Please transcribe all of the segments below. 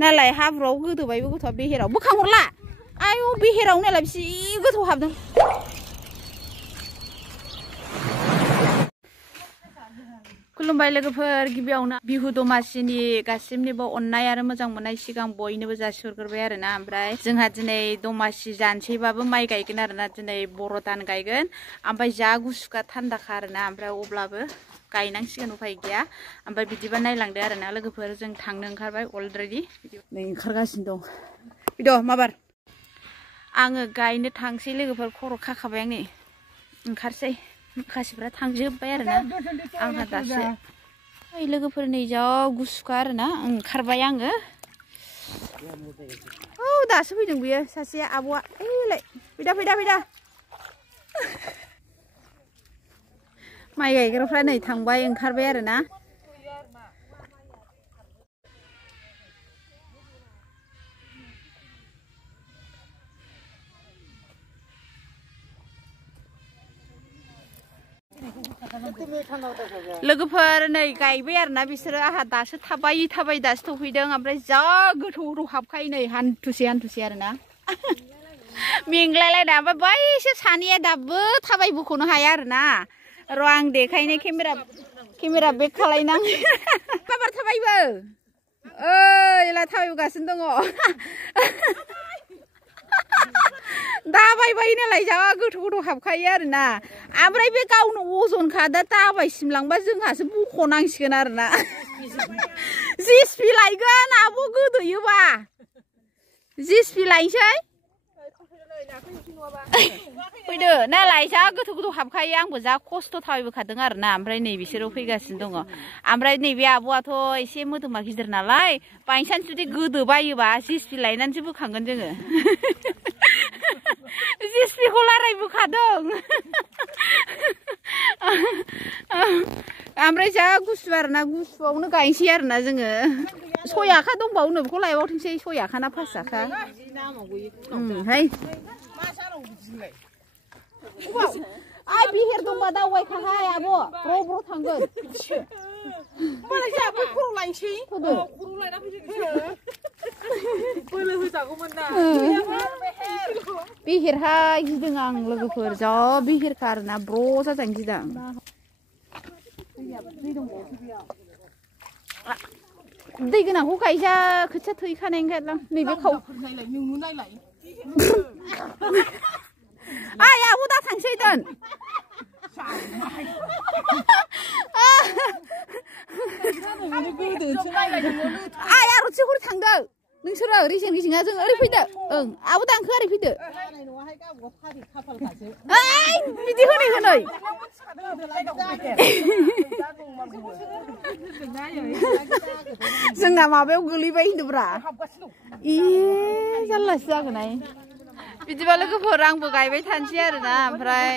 नालाय हाब्रुआव गोदोबायबो गथ'आ बेहेराव बोखांहरला आयौ बेहेराव नालाय बिसि गोथौ हाबदों खुलुमबाय लोगोफोर गिबियावनो बिहु दमासिनि गासिबनिबो अननाय आरो मोजां मोननाय सिगां बयनोबो जासिहरग्रोबाय आरोना ओमफ्राय जोंहा दिनै दमासि जानोसैबाबो माइ गायगोन आरोना दिनै बर' दान गायगोन ओमफ्राय जा गुसुखा थान्दाखा आरोना ओमफ्राय अब्लाबो गायनांसिगोन उफाय गैया ओमफ्राय बिदिबा नायलांदो आरोना लोगोफोर जों थांनो ओंखारबाय अलरेडि नै ओंखारगासिनो दं बिद' माबार आङो गायनो थांसै लोगोफोर खर' खाखाबाय आंनि ओंखारसै माखासेफ्रा थांजोब्बाय आरोना आंहा दासो ओइ लोगोफोर नै जा गुसुखा आरोना ओंखारबाय आङो औ दासो फैदों बियो सासे आब'आ ओइलाय फैदा माइ गायग्राफ्रा नै थांबाय ओंखारबाय आरोना लोगोफोर नै गायबाय आरोना बिसोरो आहा दासो थाबाय दासो सफैदों ओमफ्राय जा गोथौ हाबखायो नै हान्थुसे आरोना मेंलायलायना ओमफ्राय बैसो सानैया दाबो थाबायबोख'नो हाया आरोना र' आं देखायनो केमेरा बेक खालायनां माबार थाबायबो ओइला थाबायगासिनो दङ दाबायबाय नालाय जा गोथौ हाबखायो आरोना ओमफ्राय बे गावनो अजनखा दा दाबायसिमलांबा जोंहासो बख'नांसिगोन आरोना जिसिपि लायगोन आब' गोदोयोबा जिसिपि लायनोसै फैदो नालाय जा गोथौ हाबखायो आंबो जा खस्थ' थाबायबोखादों आरोना ओमफ्राय नै बिसोरो फैगासिनो दङ ओमफ्राय नैबे आब'आथ' एसे मोदोमा गिदिर नालाय बायसान्स जुदि गोदोबायोबा जिसिपि लायनानैसो बोखांगोन जोङो जिसिपिखौ रायलायबोखादों ओमफ्राय जा गुसु आरोना गुसुआवनो गायनोसै आरोना जोङो 6 आखा दंबावो बेखौ लायबावथोंसै 6 आखा ना 5 आखा हाय आइ बिहेर दंबा दावबायखाहाय आब' ब्र' थांगोन मालाय जाबो खर' लायनोसै खर' लायना फैदो बोलो होजागौमोन ना बिहेरहाय गिदों आं लोगोफोर जा बिहेरखा आरोना ब्र' जाजानो गिदां दै गोनांखौ गायजा खोथिया थैखानाय ओंखारलां नैबे खाव आइ आब' दा थांसै दोन आइ आर'थि हरै थांदो नोंसोरो रेजेंआ जों ओरै फैदो ओं आब' दांखो ओरै फैदो ओइ बिदि होनै जोंना माबायाव गोलैबाय होनदोब्रा ए जारलासो जागोनहाय बिदिबा लोगोफोर आंबो गायबाय थानोसै आरोना ओमफ्राय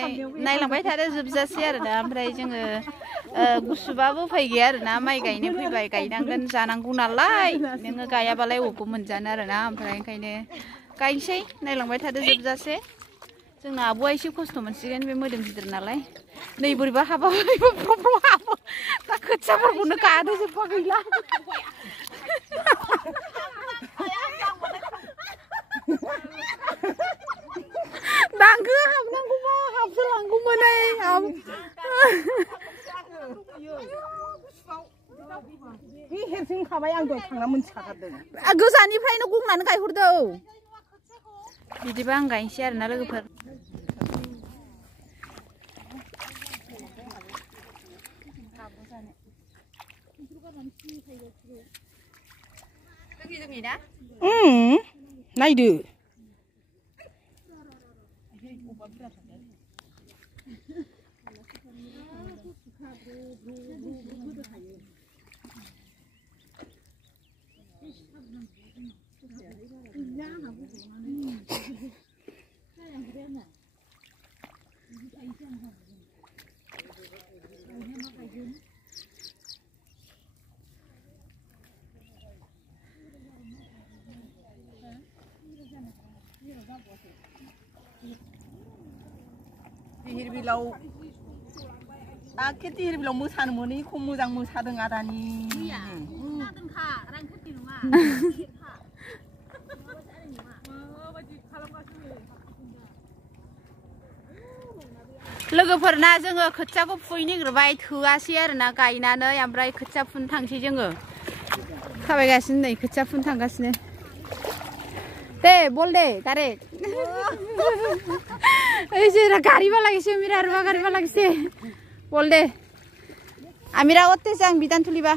नायलांबाय थादो जोबजासै आरोना ओमफ्राय जोङो गुसुबाबो उफाय गैया आरोना माइ गायनो फैबाय गायनांगोन जानांगौ नालाय नोङो गायाबालाय अबेखौ मोनजानो आरोना ओमफ्राय ओंखायनो गायनोसै नायलांबाय थादो जोबजासे जोंना आब'आ एसे खस्थ' मोनसिगोन बे मोदोम गिदिर नालाय नै बोरैबा हाबाबायबो ब्र' हाबो दा खोथियाफोरखौनो गादो जोबबा गैला दांगो हाबनांगौबा हाबसोलांगौमोन हेरसिंखाबाय आं दहाय थांना मोनथिखागारदों गोजाननिफ्रायनो गंनानै गायहरदो बिदिबा आं गायनोसै आरोना लोगोफोर नायदो तिहिरबिलाव आखे तिहिरबिलाव मोसानो मोनैखौ मोजां मोसादों आदानि लोगोफोरना जोङो खोथियाखौ फुहैनो नागिरबाय थोआसै आरोना गायनानै ओमफ्राय खोथिया फुनो थांसै जोङो थाबायगासिनो नै खोथिया फुनो थांगासिनो दे बोल दे डाइरेक्ट ओइ जेरा गाड़ी वाला किसे मेरा रुआ गाड़ी वाला किसे बोल दे आमिरा ओते जां बिदान तुलिबा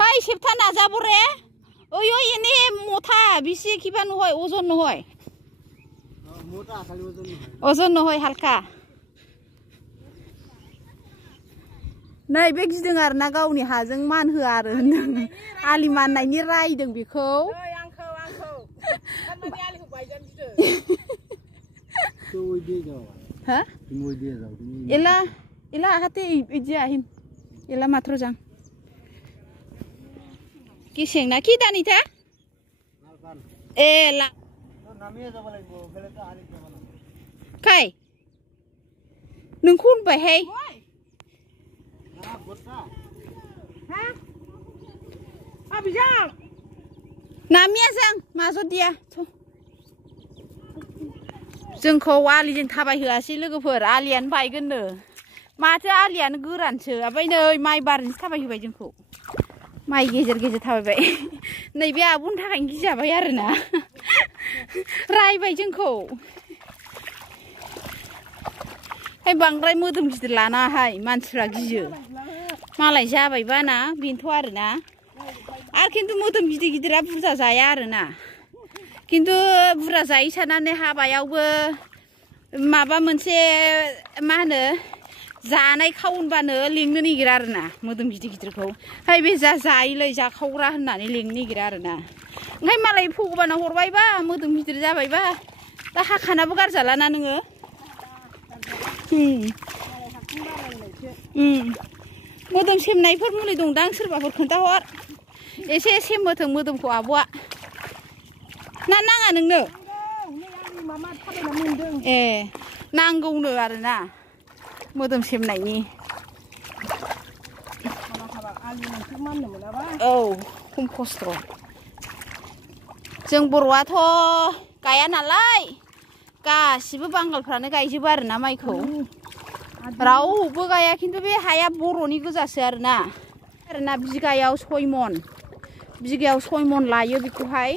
Hai septa naja bore oi oi ini mota bisi kiba nohoi ozon nohoi mota khali ozon nohoi halka नै बे गिदों आरोना गावनि हाजों मान होआ आरो होनदों आलि माननायनि रायदों बेखौ आंखौ थारमाने आलिखौ बायजानो गिदों ha ela hati ija hin ela matro jang kiseng na ki danita ela kai nungkun bai hai ha abijang namia jang mazo dia जोंखौ आलिजों थाबाय होआसै लोगोफोर आलियानो बायगोननो माथो आलियानो गोरानसो ओमफ्राय नै माइ बारिजोंसो थाबाय होबाय जोंखौ माइ गेजेर गेजेर थाबायबाय नैबे आब'नि थाखायनो गिजाबाय आरोना रायबाय जोंखौ हाय बांद्राय मोदोम गिदिर लानाहाय मानसिफ्रा गियो मालाय जाबायबा ना बेनोथ' आरोना आरो खिन्थु मोदोम गिदिर गिदिरा बुरजा जाया आरोना किन्तु बुरजा जायै सानानै हाबायावबो माबा मोनसे मा होनो जानाय खावनबानो लिंनो नागिरा आरोना मोदोम गिदिर गिदिरखौ हाय बे जायोलै जाखावग्रा होननानै लिंनो नागिरा आरोना ओंखाय मालाय भगबाना हरबायबा मोदोम गिदिर जाबायबा दा हाखानाबो गारजालाना नोङो मोदोम सेमनायफोर मुलि दंदां सोरबाफोर खोन्थाहर एसे सेमहोथों मोदोमखौ आब'आ ना नाङा नोंनो ए नांगौनो आरोना मोदोम सेमनायनि औ खम खस्थ' जों बर'आथ' गाया नालाय गासिबो बांगालफ्रानो गायजोबो आरोना माइखौ रावबो गाया खिन्थु बे हाया बर'नि गोजासो आरोना बिगायाव 6 मन लायो बेखौहाय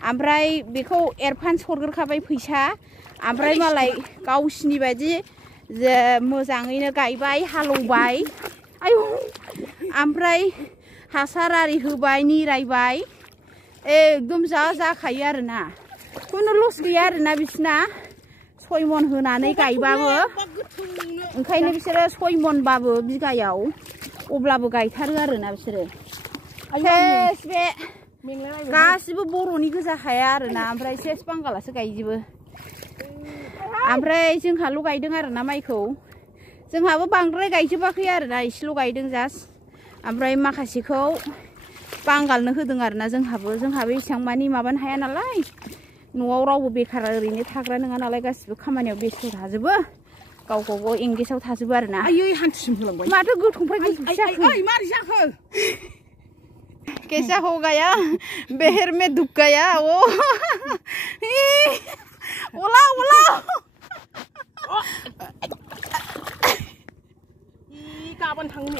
ओमफ्राय बेखौ एडभान्स हरग्रोखाबाय फैसा ओमफ्राय मालाय गावसिनि बायदि मोजाङैनो गायबाय हालौबाय आयौ ओमफ्राय हासार आरि होबाय निरायबाय एकदम जाखायो आरोना खुनु लस गैया आरोना बिसिना 6 मन होनानै गायबाबो ओंखायनो बिसोरो 6 मनबाबो बिगायाव अब्लाबो गायथारो आरोना बिसोरो सेस बे गासिबो बर'नि गोजा हाया आरोना ओमफ्राय सेस बांगालासो गायजोबो ओमफ्राय जोंहाल' गायदों आरोना माइखौ जोंहाबो बांद्राय गायजोबाखै आरोना एसेल' गायदों जास्ट ओमफ्राय माखासेखौ बांगालनो होदों आरोना जोंहाबो एसेबां मानि माबानो हाया नालाय न'आव रावबो बेखार ओरैनो थाग्रा नङा नालाय गासिबो खामानियाव बेस्थ' थाजोबो गाव गावबाव एंगेजआव थाजोबो आरोना आयै हान्थुसिम होलांबाय माथो गोथौनिफ्राय गोथौ जाखो मारै जाखो कैसा हो गया बहर में दुख गया वो ओला गाबोन थांनो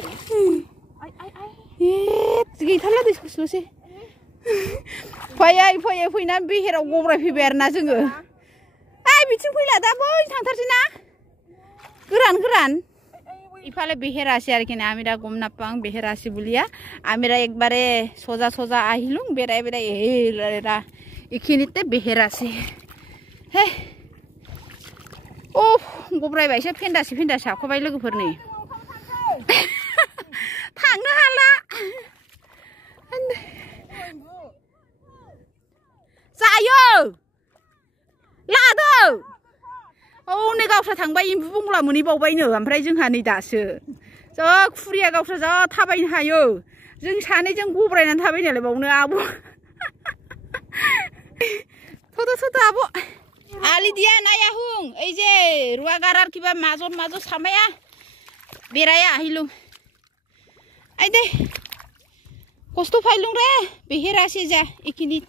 गैथारला दै ससेल'सै फैयै फैनानै बेहेराव गब्रायफैबाय आरोना जोङो बिथिं फैला दा बै थांथारसै ना गोरान इफाले बेहेरासी आरकी ना आमिरा गम नापांग बेहेरासी बुलिया आमिरा एक बारे सोजा आहिलुं बेराय हेरा इखिनिते बेहेरासी हे ओह गब्रायबायसो फेन्दासि हाखबाय लोगोफोरनि थांनो हाला जायो लादो औ नै गावस्रा थांबाय एम्बु बंग्ला मोनहैबावबायनो ओमफ्राय जोंहा नै दासो जा खुरिया गावस्रा जा थाबायनो हायो जों सानैजों गब्रायनानै थाबाय नालाय बावनो आब' थ'द' आब' आलि दिया नाया हुं ओइ जे रुवा गारार किबा माजो सामाया बेराया हिलुं आइ दे खस्थ' फाइलुं रे बेहेरासे जा इखिनि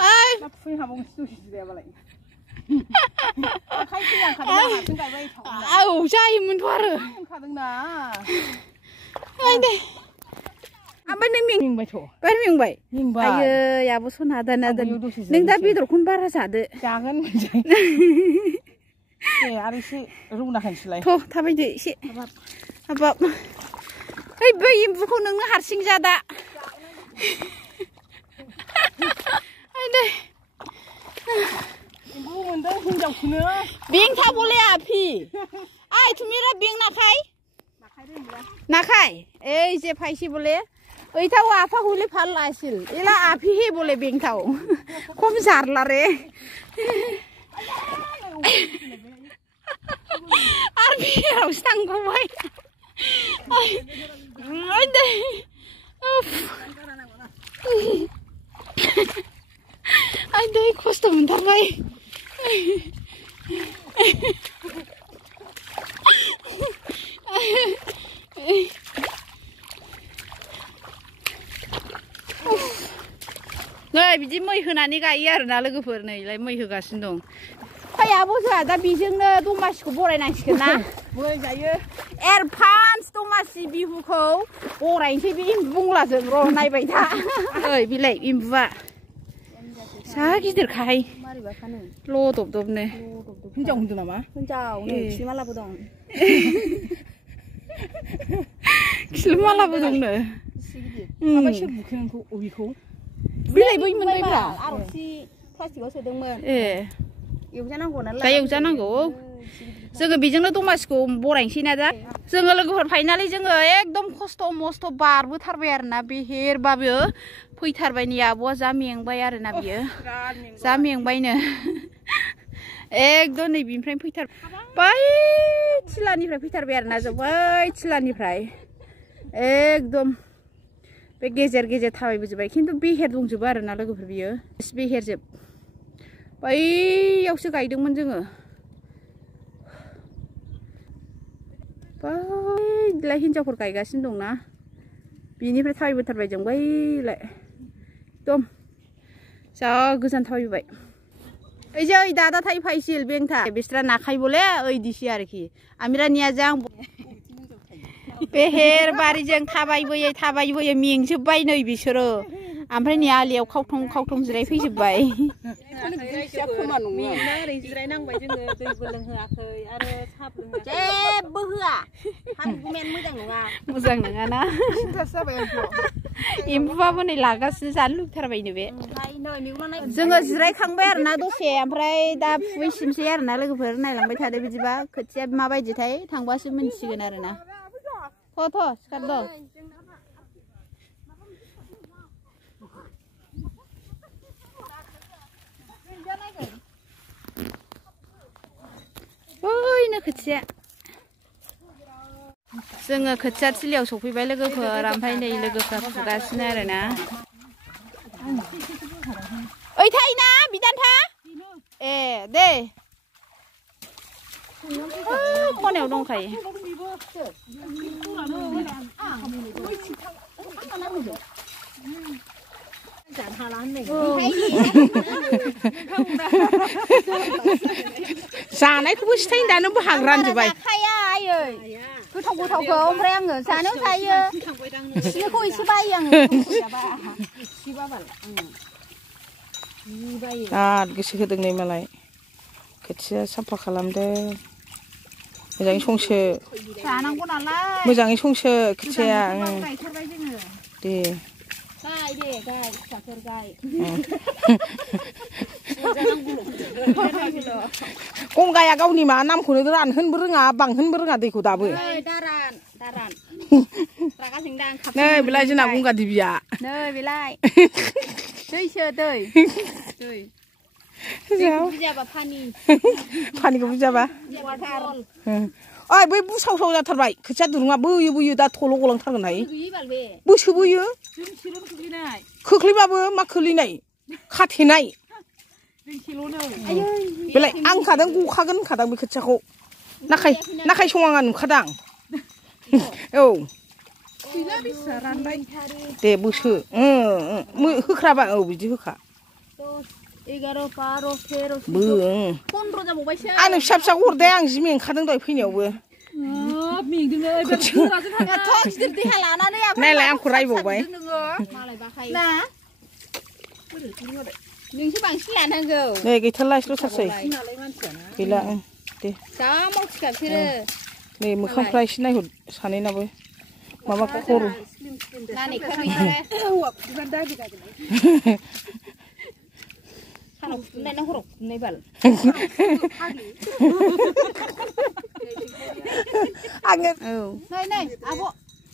आइ फुइ हाबावो सुसि जिरायाबालाय आखाइ फैयाखादों हारसिं गायबाय थाव औ जायोमोनथ' आरो होनखादोंना आइ दे ओमफ्राय नों मेंबायथ' बार मेंबाय मेंबाय आयै आब' सना दाना नों दा बेदरखौनो बारा जादो जागोन ए आरो एसे रुना होनसैलाय थ' थाबायदो एसे हाबाब ओइ बै एम्बुखौ नोंनो हारसिं जा दा आइ दे एम्बु मोनदों हिनजावखौनो बेंथा बोले आफि आइ तुमिरा बेंक नाखाय এই যে পাইছি বলে ওইটাও আফা হলে ভালো আছিল এলা আফি হে বলে বেংটাও কম জারলা রে আর বিয়াও সাঙ্গবাই ওই দে আই দে কষ্ট মোনथारबाय नै बिदि मै होनानै गायो आरोना लोगोफोर नैलाय मै होगासिनो दं फै आब' जोंहा दा बेजोंनो दमासिखौ बरायनांसिगोन ना बरायजायो एडभान्स दमासि बिहुखौ बरायनोसै बे एम्बु बंग्लाजों र' नायबाय था ओइ बिलाय एम्बुआ सा गिदिरखाय लदबदबनो हिनजाव होनदों नामा हिनजाव नै खिलुमालाबो दं खिलुमालाबो दंनो माबा सोर बुखो नोंखौ अबिखौ बिलाइ बै मोनबायब्रा आरसि प्लास्टिकआव सोदोंमोन ए एवजानांगौ नालाय दा एवजानांगौ जोङो बेजोंनो दमासिखौ बरायनोसै ना दा जोङो लोगोफोर फाइनालि जोङो एकदम खस्थ' मस्थ' बारबोथारबाय आरोना बेहेरबाबो फैथारबाय नि आब'आ जा मेंबाय आरोना बियो जा मेंबायनो एकदम नै बिनिफ्राय फैथार बै थिलानिफ्राय फैथारबाय आरोना जों बै थिलानिफ्राय एकदम बे गेजेर गेजेर थाबायबोजोबबाय खिन्थु बेहेर दंजोबो आरोना लोगोफोर बियो बेहेरजोब बैयावसो गायदोंमोन जोङो बैलाय हिनजावफोर गायगासिनो दंना बिनिफ्राय थाबायबोथारबाय जों बैलाय एकदम जा गोजान थाबायबोबाय ओइ जे ओइ दादा थाइ फाइसिल बेंथा बिस्रा नाखाय बले ओइ दिसि आरोखि आमिरा निया जां बेहेर बारिजों थाबायबोयै मेंजोबबाय नै बिसोरो ओमफ्राय नै आलियाव खावथं जिरायफैजोबबाय ओरै जिरायनांबाय जोङो दैबो लोंहोआखै आरो साहाबो लोंहोआखै जेबो होआ हानगुमेन मोजां नङा ना सिन्थासो जाबाय आंथ' एम्बुबाबो नै लागासिनो जानो लुबैथारबायनो बे जोङो जिरायखांबाय आरोना दसे ओमफ्राय दा फुहैसिनसै आरोना लोगोफोर नायलांबाय थादो बिदिबा खोथिया माबायदिथाय थांबासो मोनसिगोन आरोना थ' सिखार दं ओइनो खोथिया जोङो खोथिया थिलियाव सफैबाय लोगोफोर ओमफ्राय नै लोगोफ्रा फुगासिनो आरोना ओइ थाइना बिदानथा ए दे खनायाव दंखायो जानायखौबो सिथायनो दानोबो हाग्रानजोबबाय गोथावखौ ओमफ्राय आङो जानो जायो सिखौ एसे बायो आङो बिराद गोसो होदों नै मालाय खोथिया साफा खालामदों मोजाङै संसो जानांगौ नालाय मोजाङै संसो खोथिया दे गाय फिसाफोर गाय गंगाया गावनि मा नामखौनो रानहोनबो रोङा बांहोनबो रोङा दैखौ दाबो दारान रागा जोंदां नै बेलाय जोंना गंगा देबिया नै बेलाय दैसो दै बुजाबा फानिखौ बुजाबा ओइ बै बुसावसाव जाथारबाय खोथिया दुरुङा बोयो दा थल' गलांथारगोनहाय बोसोबोयो खोख्लैबाबो मा खोख्लैनाय खाथेनाय बेलाय आं होनखादों गखागोन होनखादां बे खोथियाखौ नाखाय सङाङा नुखादां औ दे बोसो होख्राबा औ बिदि होखा आंनो फिसा फिसाखौ हरदे आं जि मेंखादों दहाय फैनायावबो नायलाय आंखौ रायबावबाय नोंसो बांसिन लानांगौ नै गैथारला एसेल'थारसै गैला दे जा मावथिखा बिसोरो नै मोखांफ्रा एसे नायहर सानैनाबो माबा खर' सानाव फुदुंनाय ना हराव फुदुंनाय बाल आङो नै आब'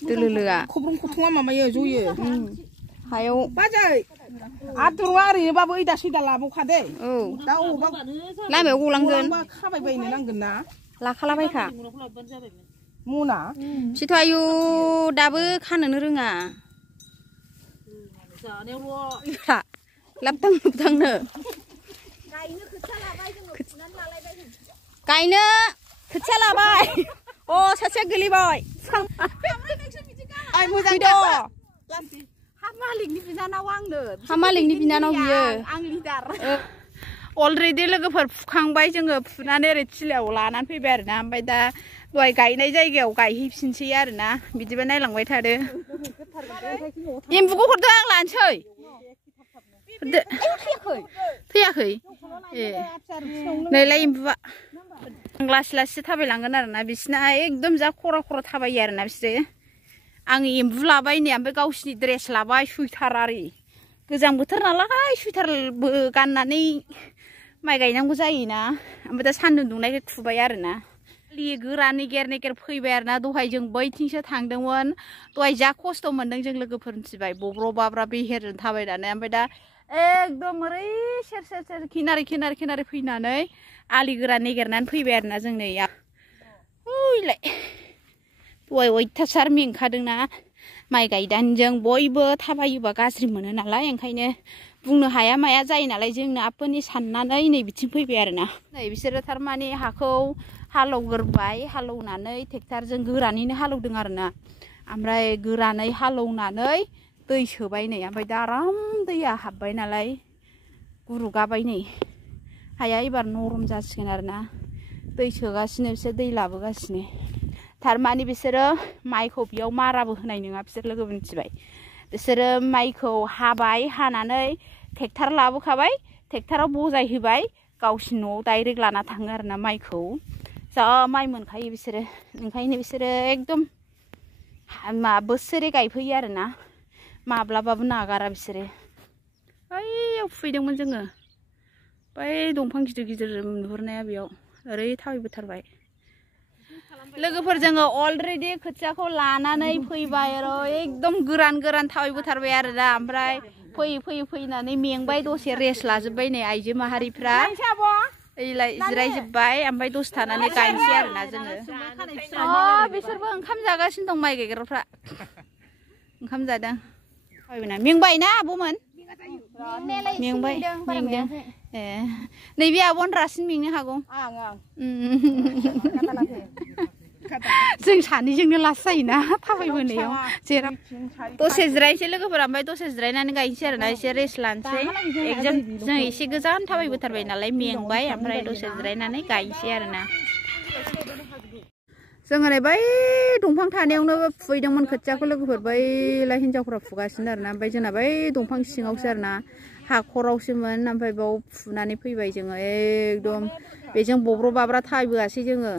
दोलोआ खब्रं खथङा माबायो जयो हायाव बाजै आदुरुङा ओरैनोबाबो ओइदा सैदा लाबावखादे औ दा अबावबा लामायाव गलांगोन खाबाय बायनो नांगोन ना लाखालाबायखा मना सिथ' आयु दाबो खानोनो रोङा लाबदां लुबदांनो गायनो खोथिया लाबाय अ सासेया गोलैबाय हा मालिकनि बिनानाव आंनो हा मालिकनि बिनानाव बियो आं लिडार अलरेडि लोगोफोर फुखांबाय जोङो फुनानै ओरै थिलायाव लानानै फैबाय आरोना ओमफ्राय दा दहाय गायनाय जायगायाव गायहैफिनसै आरोना बिदिबा नायलांबाय थादो एम्बुखौ हरदो आं लानोसै फैयाखै ए नैलाय एम्बुआ लासै लासै थाबायलांगोन आरोना बिसिना एकदम जा खरा खरा थाबायो आरोना बिसोरो आं एम्बु लाबाय नै ओमफ्राय गावसिनि ड्रेस लाबाय सुइटार आरि गोजां बोथोर नालाय सुइटारबो गाननानै माइ गायनांगौ जायोना ओमफ्राय दा सान्दुं दुंनायखाय खुबाय आरोना गोरा नेगेर फैबाय आरोना दहाय जों बैथिंसो थांदोंमोन दहाय जा खस्थ' मोनदों जों लोगोफोर मिथिबाय बब्र' बाब्रा बेहेरजों थाबायनानै ओमफ्राय दा एकदम ओरै सेर सेर सेर किनारे फैनानै आलि गोरा नेगेरनानै फैबाय आरोना जों नै ओइलाय दहाय अयथासार मेंखादोंना माइ गायदानजों बयबो थाबायोबा गाज्रि मोनो नालाय ओंखायनो बुंनो हाया माया जायो नालाय जोंनो आफोनि साननानै नै बिथिं फैबाय आरोना नै बिसोरो थारमाने हाखौ हालौग्रोबाय हालौनानै ट्रेक्टरजों गोरानैनो हालौदों आरोना ओमफ्राय गोरानै हालौनानै दै सोबाय नै ओमफ्राय दा आराम दैया हाबबाय नालाय गुरुगाबाय नै हाया एबार नरम जासिगोन आरोना दै सोगासिनो बिसोर दै लाबोगासिनो थारमाने बिसोरो माइखौ बेयाव माराबो होनाय नङा बिसोर लोगो मिथिबाय बिसोरो माइखौ हाबाय हानानै ट्रेक्टर लाबोखाबाय ट्रेक्टराव बजाय होबाय गावसिनि न'आव डाइरेक्ट लाना थाङो आरोना माइखौ जा माइ मोनखायो बिसोरो ओंखायनो बिसोरो एकदम बोसोरे गायफैयो आरोना माब्लाबाबो नागारा बिसोरो बैयाव फुफैदोंमोन जोङो बै दंफां गिदिर नुहुरनाया बेयाव ओरै थाबायबोथारबाय लोगोफोर जोङो अलरेडि खोथियाखौ लानानै फैबाय आरो एकदम गोरान थाबायबोथारबाय आरोना ओमफ्राय फैनानै मेंबाय दसे रेस्ट लाजोब्बाय नै आइजो माहारिफ्रा ओइलाय जिरायजोब्बाय ओमफ्राय दसे थानानै गायनोसै आरोना जोङो बिसोरबो ओंखाम जागासिनो दं माइ गायग्राफ्रा ओंखाम जादों मेंबाय ना आब'मोन मेंदों ए नैबे आब'न रासिन मेंनो हागौ जों सानैजोंनो लास जायोना थाबायबोनायाव जेराव दसे जिरायनोसै लोगोफोरा ओमफ्राय दसे जिरायनानै गायनोसै आरोना एसे रेस्ट लानोसै एकदम जों एसे गोजान थाबायबोथारबाय नालाय मेंबाय ओमफ्राय दसे जिरायनानै गायनोसै आरोना जोङो नै बै दंफां थानायावनो फुहैदोंमोन खोथियाखौ लोगोफोर बैलाय हिनजावफोरा फुगासिनो आरोना ओमफ्राय जोंना बै दंफां सिङावसो आरोना हाखरावसोमोन ओमफ्राय बाव फुनानै फैबाय जोङो एकदम बेजों बब्र' बाब्रा थाबायबोआसै जोङो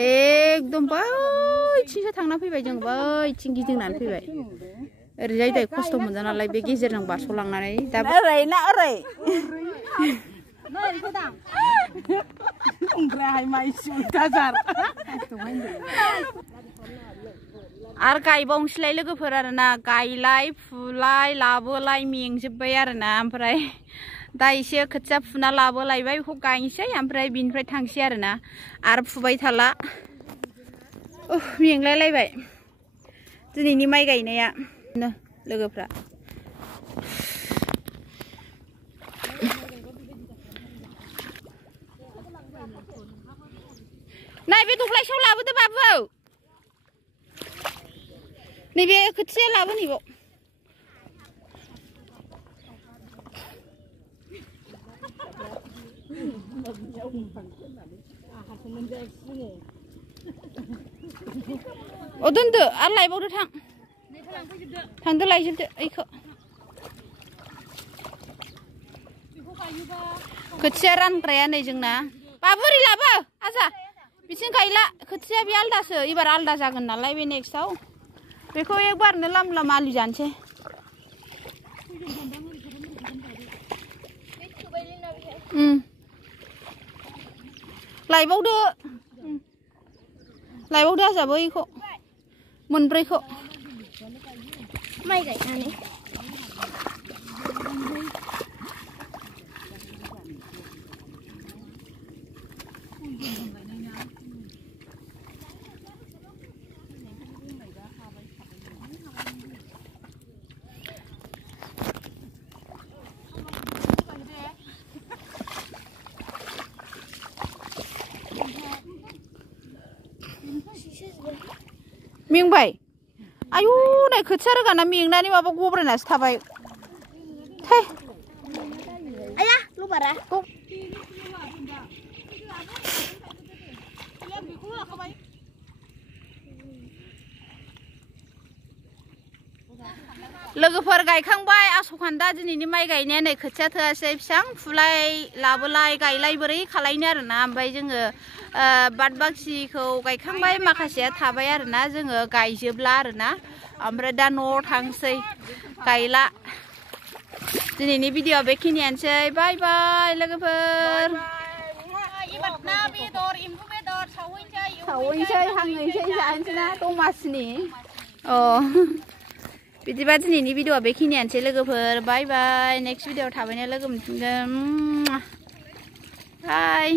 एकदम बैथिंसो थांना फैबाय जों बैथिं गिदिंनानै फैबाय ओरैजाय दाय खस्थ' मोनदों नालाय बे गेजेरजों बारस'लांनानै दा ओरै ना ओरै आरो गायबावनोसैलाय लोगोफोर आरोना गायलाय फुलाय लाबोलाय मेंजोब्बाय आरोना ओमफ्राय दा एसे खोथिया फुना लाबोलायबाय बेखौ गायनोसै ओमफ्राय बिनिफ्राय थांसै आरोना आरो फुबाय थाला मेंलायलायबाय दिनैनि माइ गायनाया लोगोफ्रा नाय बे दब्लायसेयाव लाबोदो बाबु नैबे खोथिया लाबो नैबाव दोनदो आरो लायबावदो थांदो लायजोबदो ओइखौ खोथिया रानग्राया नै जोंना बाबु ओरै लाबो आजा बिथिं गायला खोथिया बे आलदासो एबार आलदा जागोन नालाय बे नेक्स्टआव बेखौ एकबारनो लाम लाम आलि जानोसै लायबावदो आजाबो इखौ मोनब्रैखौ माइ गायनानै मेंबाय आयु नाय खोथिया रोगाना मेंनानै माबा गब्रायनासो थाबाय थाय आया लबारा लोगोफोर गायखांबाय आस'खान्दा दिनैनि माइ गायनाया नै खोथिया थोआसै फिसां फुलाय लाबोलाय गायलाय बोरै खालायनो आरोना ओमफ्राय जोङो बाद बाखिखौ गायखांबाय माखासेया थाबाय आरोना जोङो गायजोबला आरोना ओमफ्राय दा न'आव थांसै गायला दिनैनि भिडिअ बेखिनियानोसै बाय बाय लोगोफोर सावहैनोसै हांनोसै जानोसै ना दमासिनि बिदिबा दिनैनि भिडिअआ बेखिनियानोसै लोगोफोर बाय बाय नेक्स्ट भिडिअआव थाबैनो लोगो मोनफिनगोन बाय